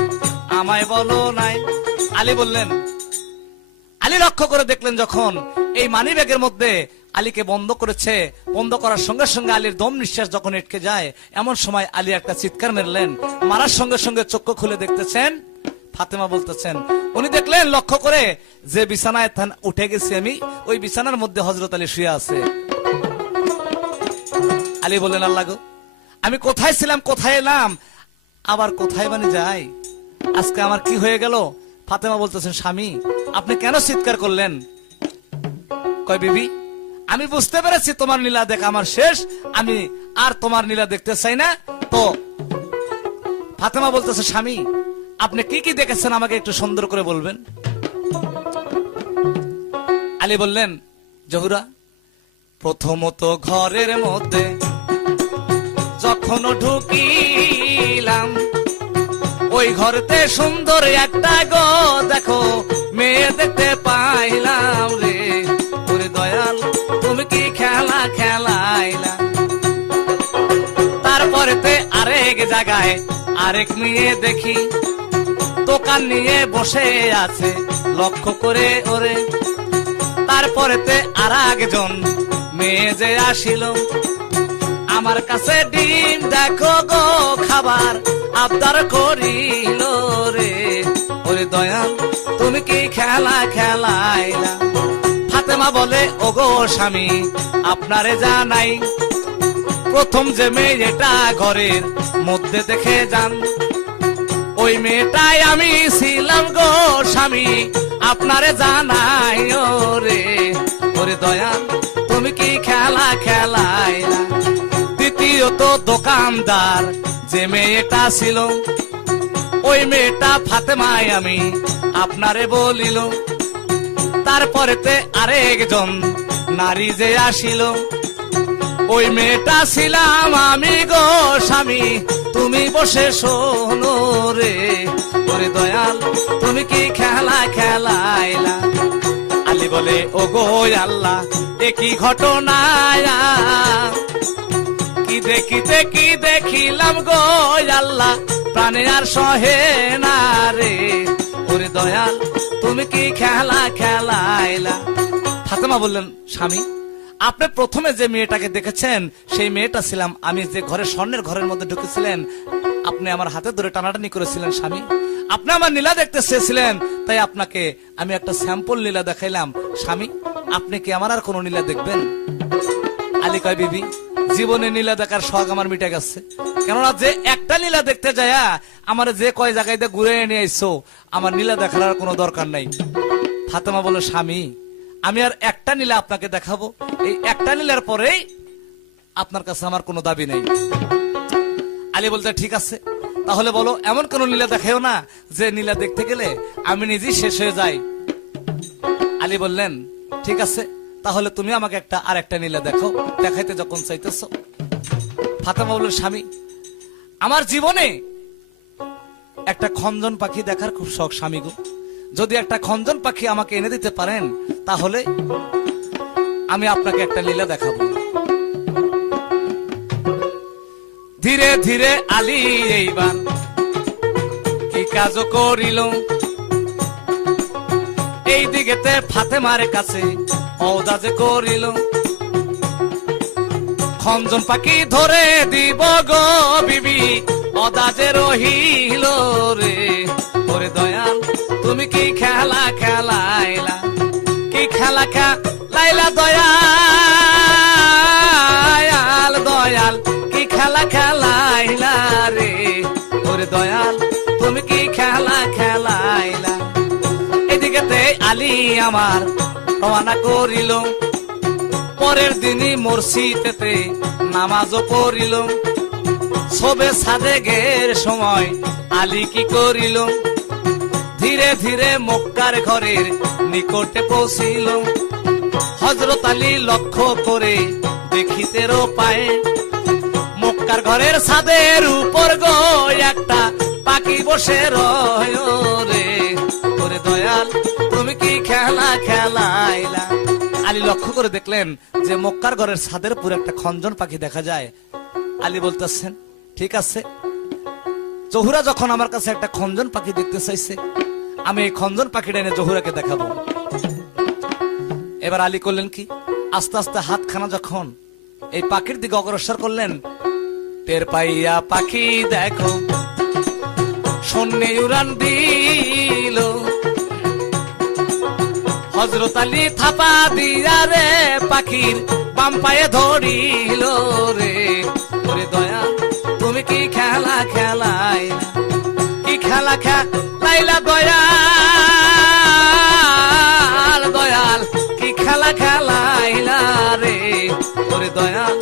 আমায় বলো নাই। আলী বললেন, আলী লক্ষ্য করে দেখলেন যখন এই মানি ব্যাগের মধ্যে আলীকে বন্ধ করেছে, বন্ধ করার সঙ্গে সঙ্গে আলীর দম নিঃশ্বাস যখন আটকে যায়, এমন সময় আলী একটা চিৎকার মেরলেন। মারার সঙ্গে সঙ্গে চক্ষু খুলে দেখতেছেন ফাতেমা বলতেছেন, উনি দেখলেন লক্ষ্য করে যে বিছানায় উঠে গেছি আমি, ওই বিছানার মধ্যে হযরত আলী শুয়ে আছে। আলী বললেন আল্লাহ গো আমি কোথায় ছিলাম কোথায় এলাম আবার কোথায় মানে যাই, আজকে আমার কি হয়ে গেল। ফাতেমা বলতেছেন স্বামী আপনি কেন চিৎকার করলেন। কয় বিবি আমি বুঝতে পেরেছি তোমার নীলা দেখা আমার শেষ, আমি আর তোমার নীলা দেখতে চাই না। তো ফাতেমা বলতেছে, স্বামী আপনি কি কি দেখেছেন আমাকে একটু সুন্দর করে বলবেন। আলী বললেন, জহুরা প্রথমত ঘরের মধ্যে যখন ঢুকিলাম, ওই ঘরেতে সুন্দর একটা গো দেখো মেয়ে দেখতে পাইলাম রে। ওরে দয়াল তুমি কি খেলা খেলাইলা। তারপরেতে আরেক জায়গায় আরেক মেয়ে দেখি দোকান নিয়ে বসে আছে লক্ষ্য করে ওরে। তারপরেতে আর একজন মেয়ে যে আসিল আমার কাছে ডিম দেখো গো খাবার আবদার করিল রে। ওরে দয়াল তুমি কি খেলা খেলাইলা। ফাতেমা বলে, ওগো স্বামী আপনারে জানাই, প্রথম যে মেয়েটা ঘরের মধ্যে দেখে যান, ওই মেয়েটাই আমি ছিলাম গো স্বামী আপনারে জানাই রে। ওরে দয়াল তুমি কি খেলা খেলাইলা। দ্বিতীয়ত দোকানদার যে মেয়েটা ছিল, ওই মেয়েটা ফাতেমায় আমি আপনারে বলিল। তারপরেতে আরেকজন নারী যে আসিল, ওই মেয়েটা ছিলাম আমি গো স্বামী তুমি বসে শোনো রে। ওরে দয়াল তুমি কি খেলা খেলাইলা। আলী বলে, ও গো আল্লাহ এ কি ঘটনা, কি দেখিতে কি দেখিলাম গো আল্লাহ প্রাণে আর সহে না রে। ওরে দয়াল তুমি কি খেলা খেলাইলা। ফাতেমা বললেন, স্বামী আপনি প্রথমে যে মেয়েটাকে দেখেছেন সেই মেয়েটা ছিলাম আমি, যে ঘরে স্বর্ণের ঘরের মধ্যে ঢুকেছিলেন আপনি আমার হাতে ধরে টানাটানি করেছিলেন স্বামী। আপনি আমার নীলা দেখতে চেয়েছিলেন, তাই আপনাকে আমি একটা স্যাম্পল নীলা দেখাইলাম স্বামী, আপনি কি আমার আর কোন নীলা দেখবেন। আলী কয়, বিবি জীবনে নীলা দেখার শখ আমার মিটে গেছে, কেননা যে একটা নীলা দেখতে যায় আমার যে কয় জায়গায় ঘুরে নিয়ে আইসো আমার নীলা দেখার আর কোনো দরকার নাই। ফাতেমা বলে, স্বামী আমি আর একটা নীলা আপনাকে দেখাবো, এই একটা নীলার পরেই আপনার কাছে আমার কোনো দাবি নেই। আলী বলতে, ঠিক আছে তাহলে বলো, এমন কোন নীলা দেখাও না যে নীলা দেখতে গেলে আমি নিজেই শেষ হয়ে যাই। আলী বললেন, ঠিক আছে তাহলে তুমি আমাকে আর একটা নীলা দেখো, দেখাইতে যখন চাইতেছ। ফাতেমা বলল, স্বামী আমার জীবনে একটা খঞ্জন পাখি দেখার খুব শখ স্বামী গো, যদি একটা খঞ্জন পাখি আমাকে এনে দিতে পারেন তাহলে আমি আপনাকে একটা লীলা দেখাবো। ধীরে ধীরে আলী এইবার কি কাজ করিল, এই দিকেতে ফাতেমার কাছে অদাজে করিল, খঞ্জন পাখি ধরে দিব গো বিবি অদাজে রহিল রে। ওরে দয়াল তুমি কি খেলা খেলাইলা, কি খেলা খেলাইলা দয়াল, দয়াল কি খেলা খেলাইলা রে। ওরে দয়াল তুমি কি খেলা খেলাইলা। এদিকেতে আলী আমার রওনা করিল, পরের দিনই মসজিদেতে নামাজও পড়িল। সবে সাদেগের সময় আলী কি করিল, ধীরে ধীরে মক্কার ঘরের নিকটে পৌঁছিল। হযরত আলী লক্ষ্য করে দেখিতেরও পায়, মক্কার ঘরের ছাদের উপর গো একটা পাখি বসে রয় রে। ওরে দয়াল তুমি কি খেলা খেলাইলা। আলী লক্ষ্য করে দেখলেন যে মক্কার ঘরের ছাদের উপর একটা খঞ্জন পাখি দেখা যায়। আলী বলতেছেন, ঠিক আছে জহুরা যখন আমার কাছে একটা খঞ্জন পাখি দেখতে চাইছে, আমি এই খঞ্জন পাখিটা এনে জহুরাকে দেখাবো। এবার আলী করলেন কি, আস্তে আস্তে হাতখানা যখন এই পাখির দিকে অগ্রসর করলেন, টের পাইয়া পাখি দেখো শূন্যে উড়ান দিল। হযরত আলী থাপা দিয়া রে পাখির বাম পায়ে ধরিল রে। ওরে দয়াল তুমি কি খেলা খেলাইলা, কি খেলা খেলাইলা দয়াল, দয়াল কি খেলা খেলাইলা রে। দয়াল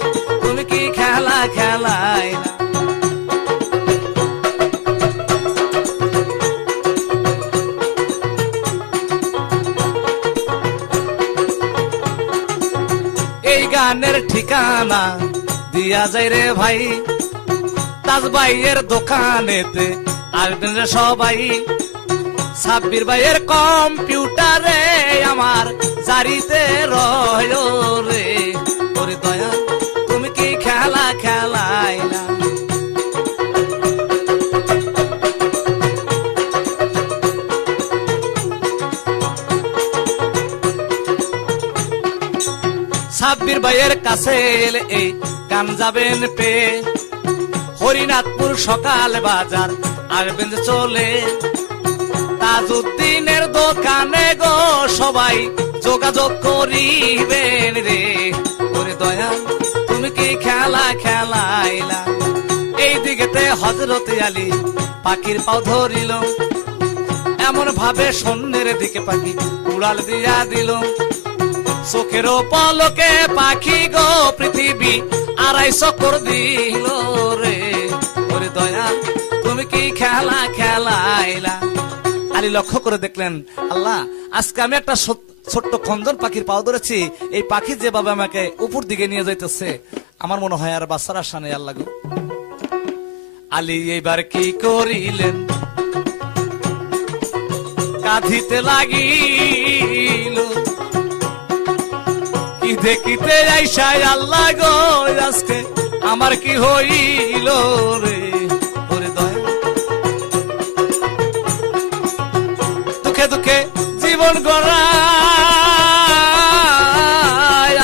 তুমি কি খেলা খেলাইলা। এই গানের ঠিকানা দিয়া যায় রে ভাই, তাজ ভাইয়ের দোকানেতে আসবেন রে সবাই। সাব্বির ভাইয়ের কম্পিউটারে আমার জারিতে রয় রে, ওরে দয়াল তুমি কি খেলা খেলাইলা। সাব্বির ভাইয়ের কাছে এলে এই গান যাবেন পে, হরিনাথপুর সকাল বাজার আসবেন চলে। তাজউদ্দিনের দোকানে গো সবাই যোগাযোগ করিবেন রে, ওরে দয়াল তুমি কি খেলা খেলাইলা। এই দিকেতে হযরত আলী পাখির পাও ধরিল, এমন ভাবে শূন্যের দিকে পাখি উড়াল দিয়া দিল। চোখের পলকে পাখি গো পৃথিবী আড়াই চক্কর দিল রে, ওরে দয়াল তুমি কি খেলা খেলাইলা। আলী লক্ষ্য করে দেখলেন, আল্লাহ আজকে আমি একটা ছোট্ট খঞ্জন পাখির পাও ধরেছি, এই পাখি যেভাবে আমাকে উপর দিকে নিয়ে যাইতেছে আমার মনে হয় আর বাঁচার আশা নেই আল্লাহ গো। আলী এইবার কি করিলেন, কাঁদিতে লাগিল। কি দেখিতে আইসাই আল্লাহ গো আজকে আমার কি হইল রে, ওরে দয়াল দুঃখে দুঃখে জীবন গড়াই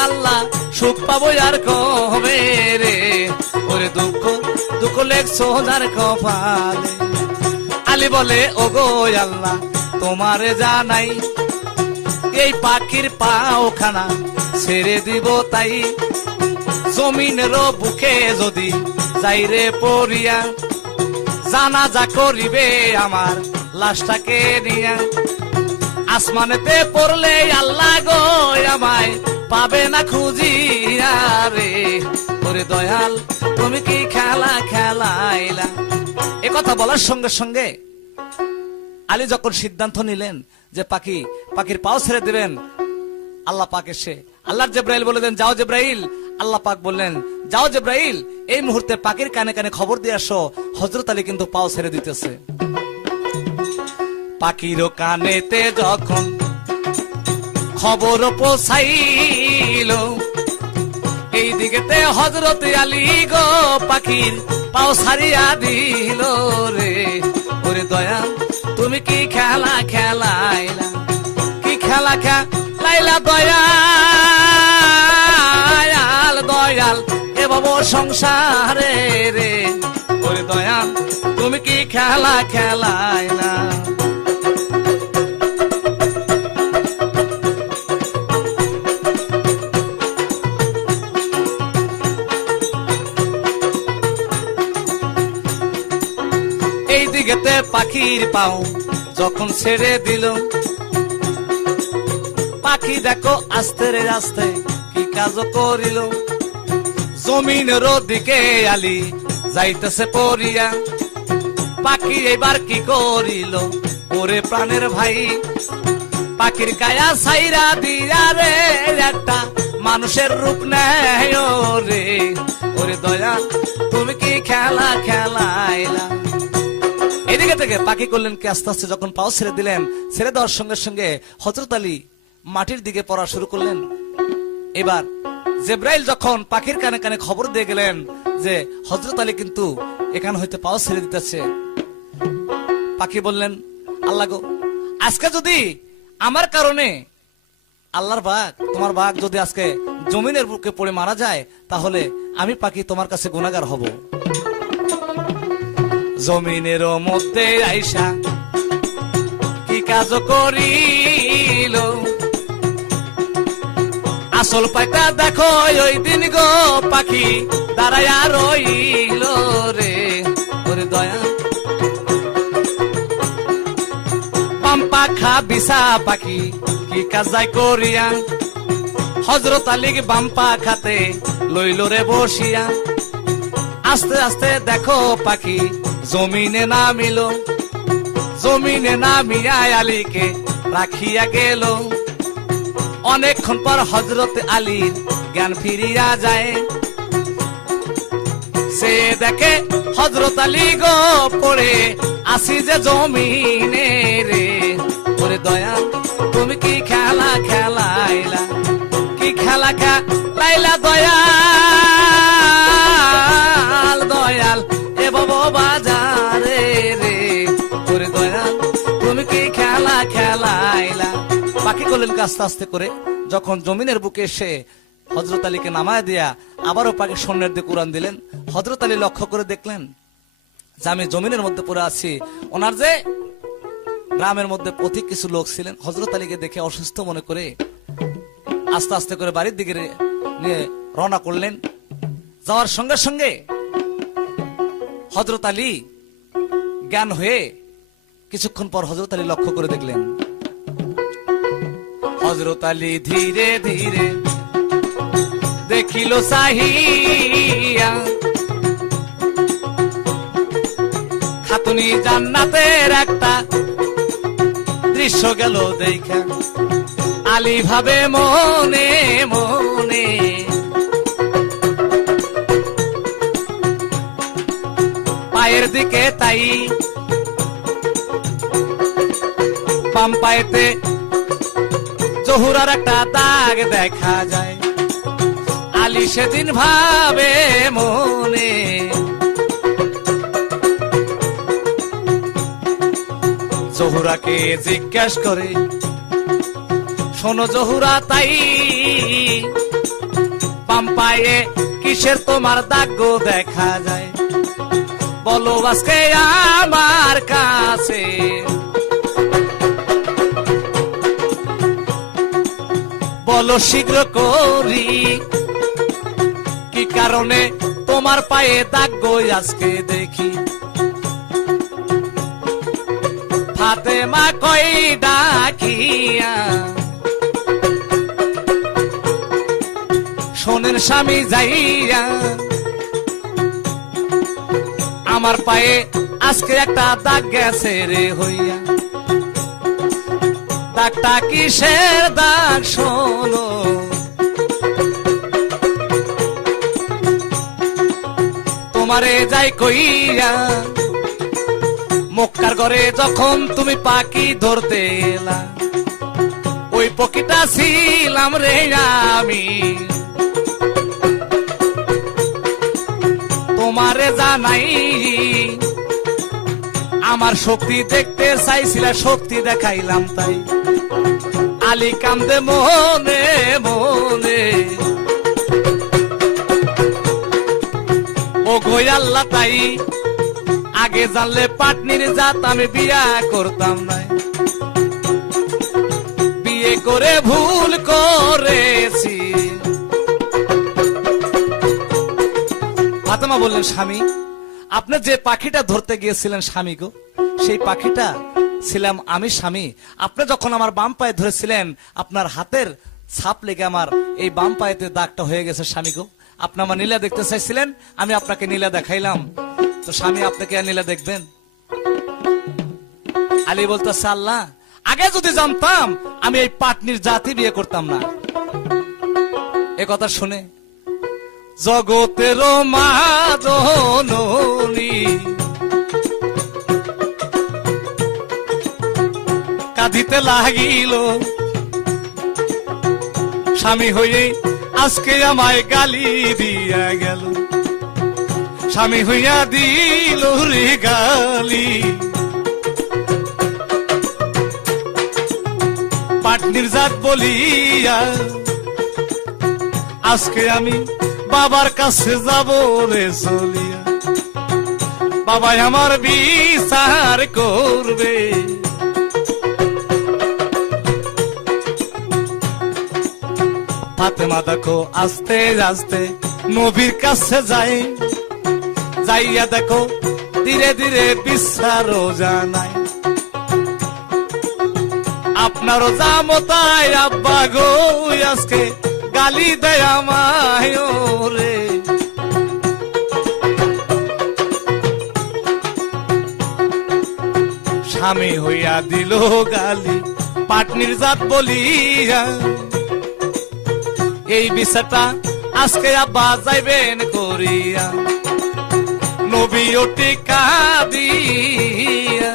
আল্লাহ সুখ পাবো আর কবে রে, ওরে দুঃখ দুঃখ লেখছো যার কপালে। আলী বলে ওগো আল্লাহ তোমারে জানাই, এই পাখির পাও খানা ছেড়ে দিব তাই। জমিনের বুকে যদি যাইরে পড়িয়া, জানাজা করিবে আমার লাশটাকে নিয়া। আসমানেতে পড়লে আল্লাহ গো আমায় পাবে না খুঁজিয়া রে, ওরে দয়াল তুমি কি খেলা খেলাইলা। এ কথা বলার সঙ্গে সঙ্গে আলী যখন সিদ্ধান্ত নিলেন যে পাখির পাও ছেড়ে দিবেন, আল্লাহ পাক এসে আল্লাহর জিবরাইল বলে দেন যাও জিবরাইল। আল্লাহ পাক বললেন যাও জিবরাইল এই মুহূর্তে পাখির কানে কানে খবর দিয়ে আসো হযরত আলী কিন্তু পাও ছেড়ে দিতেছে। পাখিরও কানেতে যখন খবর পৌঁছাইল, এই দিকেতে হযরত আলী গো পাখির পাও ছাড়িয়া দিল রে, ওরে দয়াল তুমি কি খেলা খেলাইলা। কি খেলা খেলাইলা দয়াল, দয়াল এ বাবু সংসারে রে, ওরে দয়াল তুমি কি খেলা খেলাইলা। এই দিকেতে পাখির পাও যখন ছেড়ে দিল, পাখি দেখো আস্তে রে আস্তে কি কাজ করিল। জমিনের দিকে আলী যাইতেছে পড়িয়া, পাখি এবার কি করিল ওরে প্রাণের ভাই। পাখির কায়া ছাইরা দিয়া রে একটা মানুষের রূপ নেয় রে, ওরে দয়াল তুমি কি খেলা খেলাইলা। এদিকে থেকে পাখি করলেন কি আস্তে আস্তে যখন পাও ছেড়ে দিলেন, ছেড়ে দেওয়ার সঙ্গে সঙ্গে হযরত আলী মাটির দিকে পড়া শুরু করলেন। এবার জিবরাইল যখন পাখির কানে কানে খবর দিয়ে গেলেন যে হযরত আলী কিন্তু এখান হইতে পাও ছেড়ে দিতেছে, পাখি বললেন আল্লাহ গো আজকে যদি আমার কারণে আল্লাহর বাঘ তোমার বাঘ যদি আজকে জমিনের বুকে পড়ে মারা যায়, তাহলে আমি পাখি তোমার কাছে গুনাহগার হব। জমিনের মধ্যে আইসা কি কাজ করিল, আসল পাইটা দেখো ওই দিন গো পাখি দাঁড়াইয়া রইল রে, ওরে দয়া বাম পাখা বিছা পাখি কি কাজ করিয়া হযরত আলী বাম পাখাতে লইল রে বসিয়া। আস্তে আস্তে দেখো পাখি জমিনে নামিল, জমিনে নামিয়া আলীকে রাখিয়া গেল। অনেকক্ষণ পর হযরত আলীর জ্ঞান ফিরিয়া যায়। সে দেখে হযরত আলী গো পড়ে আসি যে জমিনে রে। ওরে দয়াল তুমি কি খেলা খেলাইলা, কি খেলা খেলাইলা দয়াল, দয়াল এ বাবা বাজারে রে। ওরে দয়াল তুমি কি খেলা খেলাইলা। পাখি করলেন আস্তে আস্তে করে, যখন জমিনের বুকে এসে হযরত আলীকে নামায় দিয়া আবারও পাখি শূন্যের দিকে উড়ান দিলেন। হযরত আলী লক্ষ্য করে দেখলেন যে আমি জমিনের মধ্যে পড়ে আছি। ওনার যে গ্রামের মধ্যে পথিক কিছু লোক ছিলেন, হযরত আলীকে দেখে অসুস্থ মনে করে আস্তে আস্তে করে বাড়ির দিকে নিয়ে রওনা করলেন। যাওয়ার সঙ্গে সঙ্গে হযরত আলী জ্ঞান হয়ে কিছুক্ষণ পর হযরত আলী লক্ষ্য করে দেখলেন হযরত আলী ধীরে ধীরে দেখিল চাহিয়া, খাতুনি জান্নাতের একটা দৃশ্য গেল দেখা। আলী ভাবে মনে মনে পায়ের দিকে তাই, বাম পায়েতে জহুরার একটা দাগ দেখা যায়। আলী সেদিন ভাবে মনে জহুরাকে জিজ্ঞাসা করে, শোনো জহুরা তাই বাম পায়ে কিসের তোমার দাগ দেখা যায়, বলো আজকে আমার কাছে। বলো শীঘ্র করি কি কারণে তোমার পায়ে দাগ আজকে দেখি। ফাতেমা কই ডাকিয়া, শোনেন স্বামী যাইয়া, আমার পায়ে আজকে একটা দাগ গেছে রে হইয়া। দাগটা কিসের দাগ শোনো, তোমারে যাই কইয়া। মক্কার ঘরে যখন তুমি পাখি ধরতে এলা, ওই পক্ষীটা ছিলাম রে আমি। তোমারে জানাই আমার শক্তি দেখতে চাইছিলা, শক্তি দেখাইলাম তাই। আলী কান্দে মনে মনে, ও গো আল্লাহ তাই আগে জানলে পাটনির জাত আমি বিয়া করতাম না, বিয়ে করে ভুল করেছি। ফাতেমা বললেন, স্বামী আপনি যে পাখিটা ধরতে গিয়েছিলেন স্বামী গো, সেই পাখিটা ছিলাম আমি স্বামী। আপনি যখন আমার বাম পায়ে ধরেছিলেন, আপনার হাতের ছাপ লেগে আমার এই বাম পায়েতে দাগটা হয়ে গেছে স্বামী গো। আপনি আমার নীলা দেখতে চাইছিলেন, আমি আপনাকে নীলা দেখাইলাম, তো স্বামী আপনাকে আর নীলা দেখবেন? আলী বলতেছে, আল্লাহ আগে যদি জানতাম আমি এই পাটনির জাতি বিয়ে করতাম না। এ কথা শুনে জগতের মা জননী কাঁদিতে লাগিল, স্বামী হয়ে আজকে আমায় গালি দিয়া গেল, স্বামী হইয়া দিল রে গালি। পাটনির জাত বলিয়া আজকে আমি বাবার কাছে যাব রে চলিয়া, বাবা আমার বিচার করবে। ফাতেমা দেখো আস্তে আস্তে নবীর কাছে যায়, যাইয়া দেখো ধীরে ধীরে বিচারও জানায়। আপনারও জামতায় আব্বা গো আজকে গালি দেয় আমায় রে। স্বামী হইয়া দিল গালি পাটনির জাত বলিয়া, এই বিচারটা আজকে আব্বা যাইবেন করিয়া, নবী ওটি কাঁদিয়া।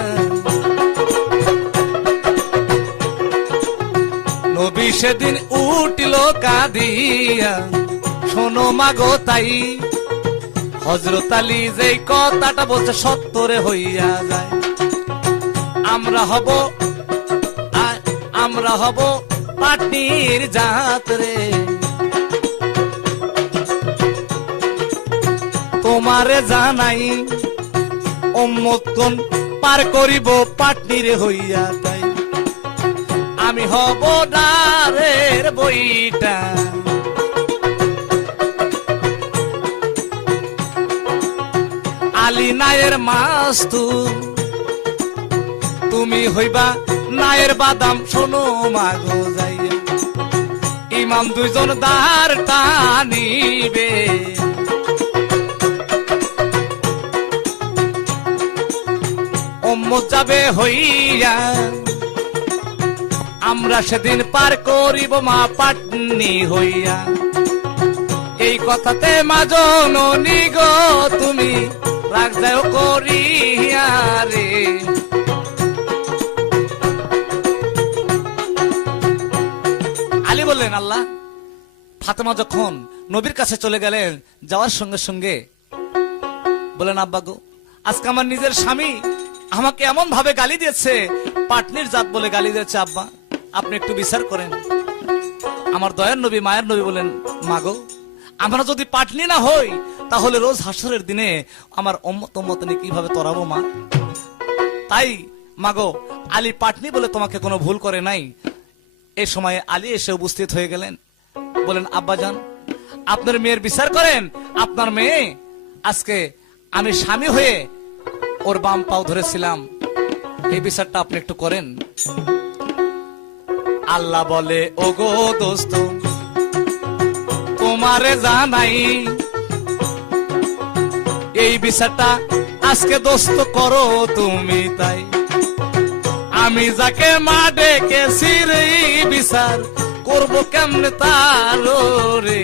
নবী সেদিন উঠিল কাঁদিয়া, শোনো মাগো তাই হযরত আলী যে কথাটা বলছে সত্তরে হইয়া যায়। আমরা হব পাটনির জাত রে, তোমারে জানাই উম্মতগণ পার করিব পাটনির হইয়া তাই। আমি হব ডারের বইটা, আলী নায়ের মাস্তুর, তুমি হইবা নায়ের বাদাম। শোনো মাগো যাইয়া, ইমাম দুইজন দাঁড় টানিবে, উম্মত যাবে হইয়া, আমরা সেদিন পার করিব মা পাটনি হইয়া। এই কথাতে মা জননী গো তুমি রাগ যাও করিয়া রে। আলী বললেন, আল্লাহ, ফাতেমা যখন নবীর কাছে চলে গেলেন, যাওয়ার সঙ্গে সঙ্গে বলেন, আব্বা গো, আজকে আমার নিজের স্বামী আমাকে এমন ভাবে গালি দিয়েছে, পাটনির জাত বলে গালি দিয়েছে, আব্বা আপনি একটু বিচার করেন। আমার দয়ার নবী মায়ের নবী বলেন, মাগো, আমরা যদি পাটনি না হই তাহলে রোজ হাসরের দিনে আমার উম্মত নিয়ে কিভাবে তরাবো মা? তাই মাগো, আলী পাটনি বলে তোমাকে কোনো ভুল করে নাই। এই সময়ে আলী এসে উপস্থিত হয়ে গেলেন, বলেন, আব্বাজান, আপনার মেয়ের বিচার করেন। আপনার মেয়ে আজকে আমি স্বামী হয়ে ওর বাম পাও ধরেছিলাম, এই বিচারটা আপনি একটু করেন। আল্লাহ বলে, ওগো দোস্ত, তোমারে জানাই এই বিচারটা আজকে দোস্ত করো তুমি তাই। আমি যাকে মা ডেকেছি রে, বিচার করবো কেমনে তার রে।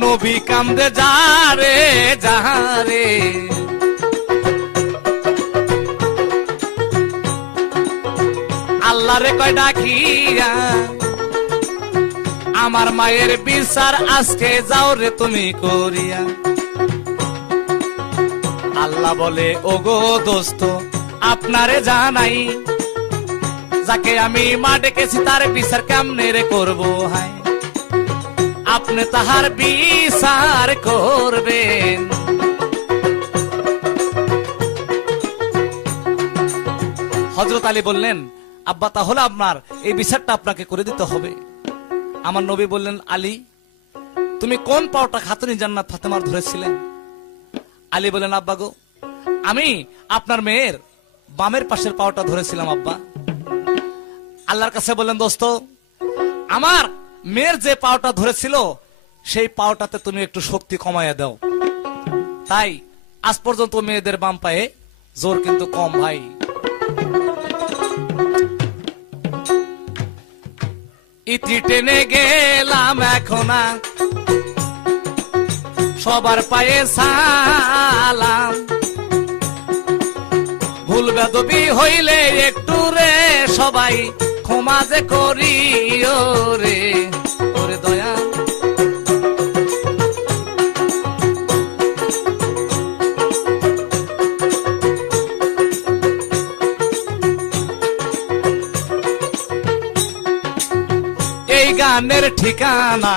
নবী কামদে যারে যারে, আল্লাহ রে কয় ডাকিয়া, আমার মায়ের বিচার আজকে যাও রে তুমি করিয়া। আল্লাহ বলে, ওগো দোস্ত, আপনারে জানাই যাকে আমি মা ডেকেছি তার বিচার কেমনে রে করবো হাই। আপনি তাহার বিচার করবেন। হযরত আলী বললেন, আব্বা, তাহলে আপনার এই বিচারটা আপনাকে করে দিতে হবে। আমার নবী বললেন, আলী, তুমি কোন পাওটা খাতুনি জান্নাত ফাতেমার ধরেছিলেন? আলী বলেন, আব্বা গো, আমি আপনার মেয়ের বামের পাশের পাওটা ধরেছিলাম আব্বা। আল্লাহর কাছে বললেন, দোস্ত, আমার মেয়ের যে পাওটা ধরেছিল সেই পাওটাতে তুমি একটু শক্তি কমাইয়া দাও। তাই আজ পর্যন্ত মেয়েদের বাম পায়ে জোর কিন্তু কম ভাই। ইতি টেনে গেলাম এখন সবার পায়ে সালাম, ভুল বেদবি হইলে একটু রে সবাই ক্ষমা যে করিও রে। ওরে দয়া, এই গানের ঠিকানা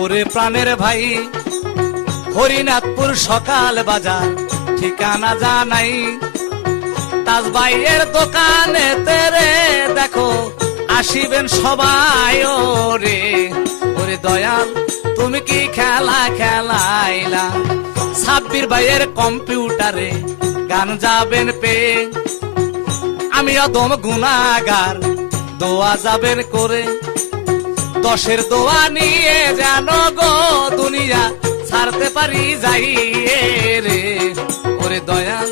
ওরে প্রাণের ভাই, হরিনাথপুর সকাল বাজার, ঠিকানা জানাই। তাজ ভাইয়ের দোকানে তেরে দেখো আসিবেন সবাই। ওরে ওরে দয়াল, তুমি কি খেলা খেলাইলা? সাব্বির ভাইয়ের কম্পিউটারে গান যাবেন পে। আমি অদম গুনাহগার, দোয়া যাবেন করে, 10-এর দোয়া নিয়ে যেন গো দুনিয়া ছাড়তে পারি যাইয়ে রে। ওরে দয়াল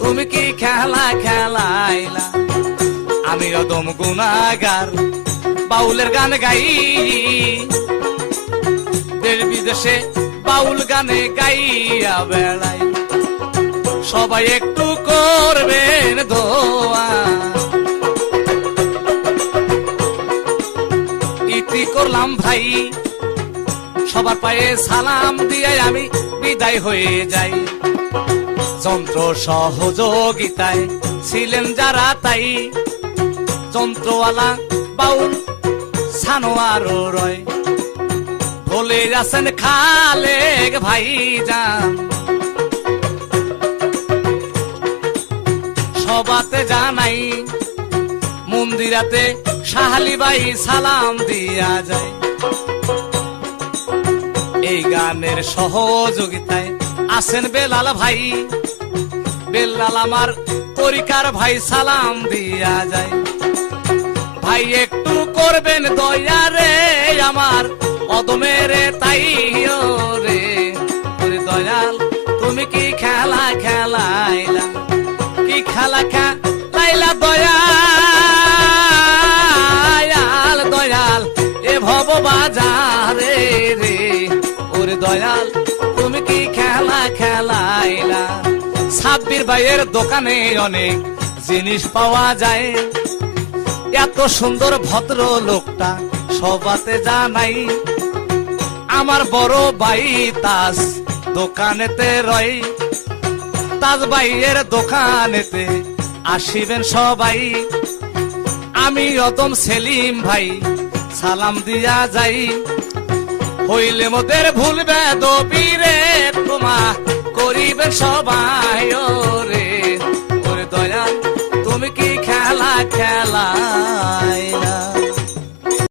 তুমি কি খেলা খেলাইলা, আমি অদম গুনাহগার বাউলের গান গাই, দেশ বিদেশে বাউল গানে গাইয়া বেড়াই। সবাই একটু করবেন দোয়া, ইতি করলাম ভাই, সবার পায়ে সালাম দিয়ে আমি বিদায় হয়ে যাই। যন্ত্র সহযোগিতায় ছিলেন যারা তাই, যন্ত্রওয়ালা বাউল সানোয়ার রয়, বলে আছেন খালেক ভাই যান, সবাতে জানাই মন্দিরাতে শাহালি ভাই সালাম দিয়া যায়। এই গানের সহযোগিতায় আছেন বেলাল ভাই, বেলাল আমার তরিকার ভাই সালাম দিয়া যায়। ভাই একটু করবেন দয়া রে আমার অদমের তাই রে। ওরে দয়াল তুমি কি খেলা খেলাইলা, কি খেলা খেলাইলা দয়াল, দয়াল এ ভব বাজারে রে। ওরে দয়াল তুমি কি খেলা খেলাইলা। সাব্বির ভাইয়ের দোকানে অনেক জিনিস পাওয়া যায়, এত সুন্দর ভদ্র লোকটা সবাতে জানাই। আমার বড় ভাই তাজ দোকানেতে রয়, তাজ ভাইয়ের দোকানেতে আসিবেন সবাই। আমি অদম সেলিম ভাই সালাম দিয়া যাই, হইলে মোদের ভুলবে দবিরে তোমা করিবেন সবাই রে। ওরে দয়াল তুমি কি খেলা খেলা